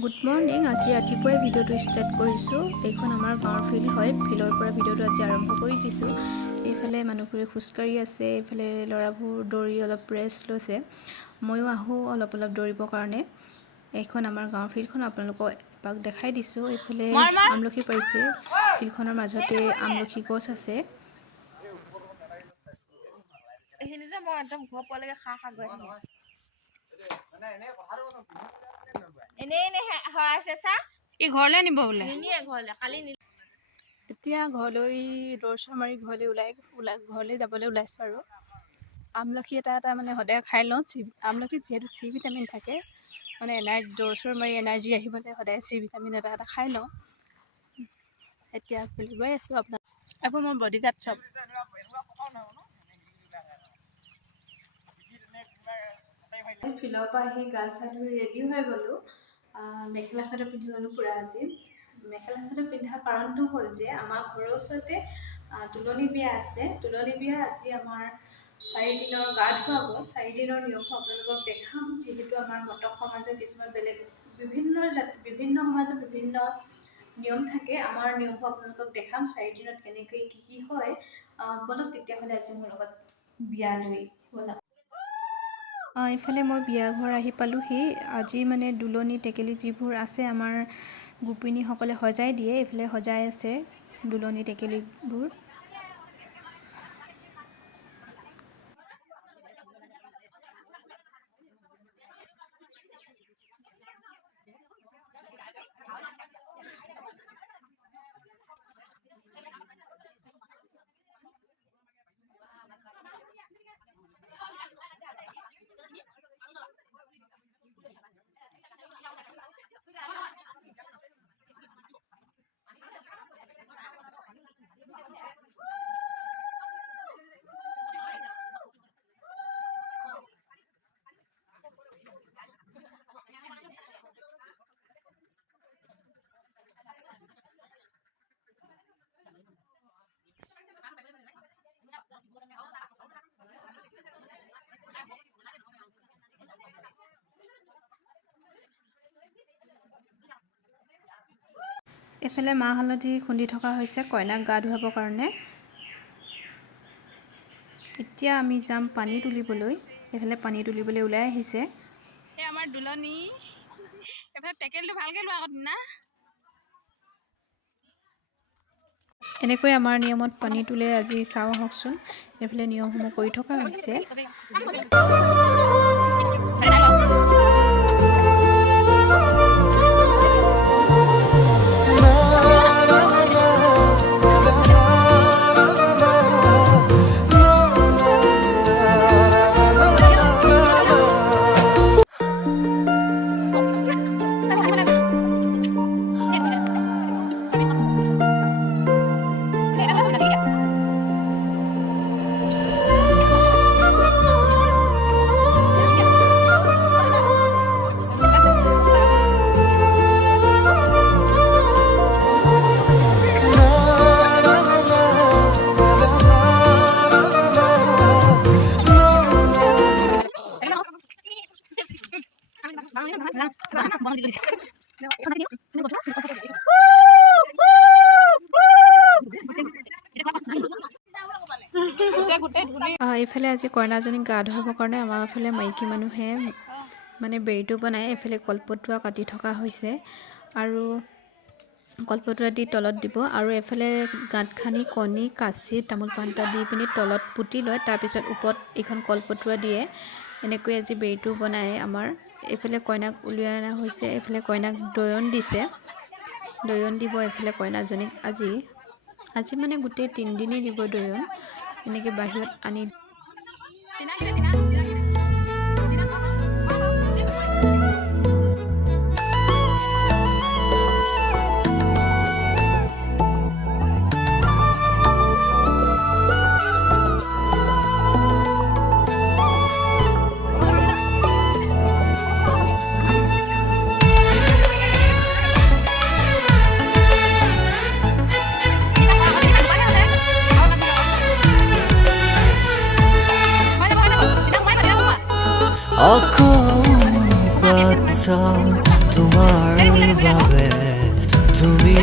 Good morning. আজি ৰাতিপুৱাই ভিডিঅ'টো ষ্টাৰ্ট কৰিছোঁ। এইখন আমাৰ গাঁৱৰ ফিল্ড হয়। ফিল্ডৰ পৰা ভিডিঅ'টো আজি আৰম্ভ কৰি দিছোঁ। এইফালে মানুহবোৰে খোজকাঢ়ি আছে, এইফালে ল'ৰাবোৰ দৌৰি অলপ ৰেষ্ট লৈছে। ময়ো আহোঁ অলপ দৌৰিবৰ কাৰণে। এইখন আমাৰ গাঁৱৰ ফিল্ডখন আপোনালোকক এপাক দেখাই দিছোঁ। এইফালে আমলখি পাৰিছে, ফিল্ডখনৰ মাজতে আমলখি গছ আছে। এইখিনি যে মই একদম ঘৰ পোৱালৈকে খা গৈ এনেই হৰাইছে চা। ই ঘৰলৈ নিব বোলে। নিনিয়ে ঘৰলৈ, কালি এতিয়া ঘৰলৈ দৌৰ চৰ মাৰি ঘৰলৈ যাবলৈ ওলাইছোঁ আৰু আমলখি এটা মানে সদায় খাই লওঁ। আমলখিত যিহেতু চি ভিটামিন থাকে, মানে দৌৰ চৰ মাৰি এনাৰ্জি আহিবলৈ সদায় চি ভিটামিন এটা খাই লওঁ। এতিয়া গৈ আছোঁ আকৌ মোৰ বডিগাৰ্ড চব। ফিল্ডৰ পৰা আহি গা চা ধুই ৰেডি হৈ গ'লোঁ। মেখেলা চাদৰ পিন্ধি ল'লোঁ পূৰা আজি। মেখেলা চাদৰ পিন্ধা কাৰণটো হ'ল যে আমাৰ ঘৰৰ ওচৰতে তুলনি বিয়া আছে। তুলনি বিয়া আজি আমাৰ 4 দিনৰ গা ধুৱাব। 4 দিনৰ নিয়ম আপোনালোকক দেখাম। যিহেতু আমাৰ মটক সমাজৰ কিছুমান বেলেগ বিভিন্ন সমাজৰ বিভিন্ন নিয়ম থাকে। আমাৰ নিয়মবোৰ আপোনালোকক দেখাম 4 দিনত কেনেকৈ কি হয়। বলক তেতিয়াহ'লে আজি মোৰ লগত বিয়ালৈ বলক। এইফালে মই বিয়া ঘৰ আহি পালোঁহি। আজি মানে দুলনি টেকেলি যিবোৰ আছে আমাৰ গোপিনীসকলে সজাই দিয়ে। এইফালে সজাই আছে দুলনি টেকেলিবোৰ। এইফালে মাহ হালধি খুন্দি থকা হৈছে কইনাক গা ধুৱাবৰ কাৰণে। এতিয়া আমি যাম পানী তুলিবলৈ। এইফালে পানী তুলিবলৈ ওলাই আহিছে। এই আমাৰ দুলনি। এইফালে টেকেলটো ভালকৈ লোৱা আগত না। এনেকৈ আমাৰ নিয়মত পানী তোলে। আজি চাওঁ আহকচোন। এইফালে নিয়মসমূহ কৰি থকা হৈছে। এইফালে আজি কইনাজনীক গা ধুৱাবৰ কাৰণে আমাৰ এইফালে মাইকী মানুহে মানে বেৰিটো বনাই এইফালে কলপতুৱা কাটি থকা হৈছে আৰু কলপতুৱা দি তলত দিব আৰু এফালে গাঁত খানি কণী কাচি তামোল পাণ দি পিনি তলত পুতি লয়। তাৰপিছত ওপৰত এইখন কলপতুৱা দিয়ে। এনেকৈ আজি বেৰিটো বনাই আমাৰ এইফালে কইনাক উলিয়াই অনা হৈছে। এইফালে কইনাক দয়ন দিছে। দয়ন দিব এইফালে কইনাজনীক আজি মানে গোটেই 3 দিনেই দিব দয়ন। এনেকৈ বাহিৰত আনি Aku baca tumar বাবে তুমি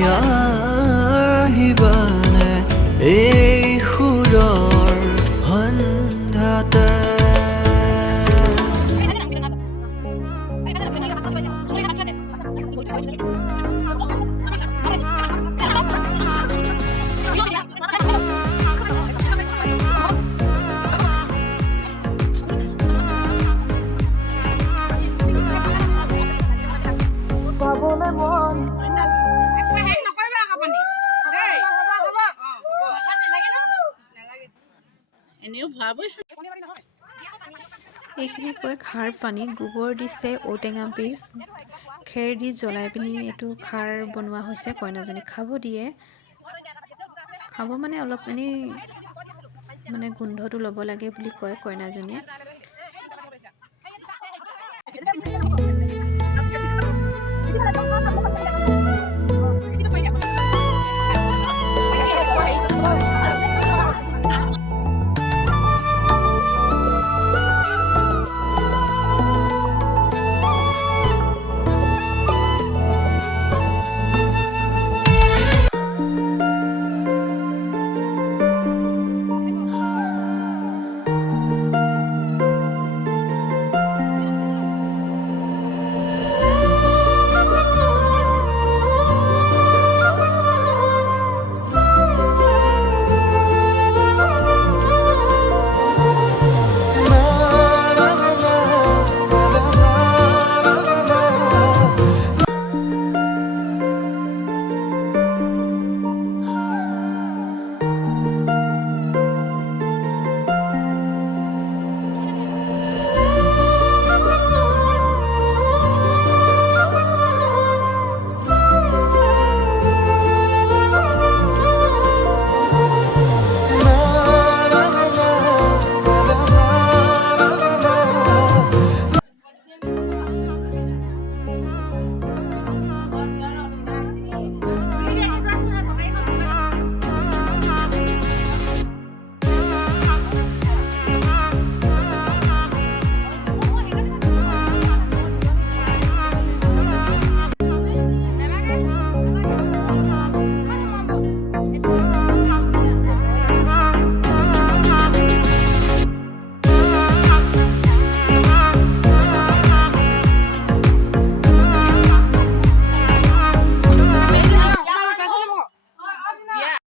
আহিবানে এই সুৰৰ সন্ধ্যাতে পাবলৈ মন এইখিনি কৈ খাৰ পানী গোবৰ দিছে ঔটেঙা পিচ খেৰ দি জ্বলাই পিনি এইটো খাৰ বনোৱা হৈছে কইনাজনীক খাব দিয়ে খাব মানে অলপ এনেই মানে গোন্ধটো ল'ব লাগে বুলি কয় কইনাজনীয়ে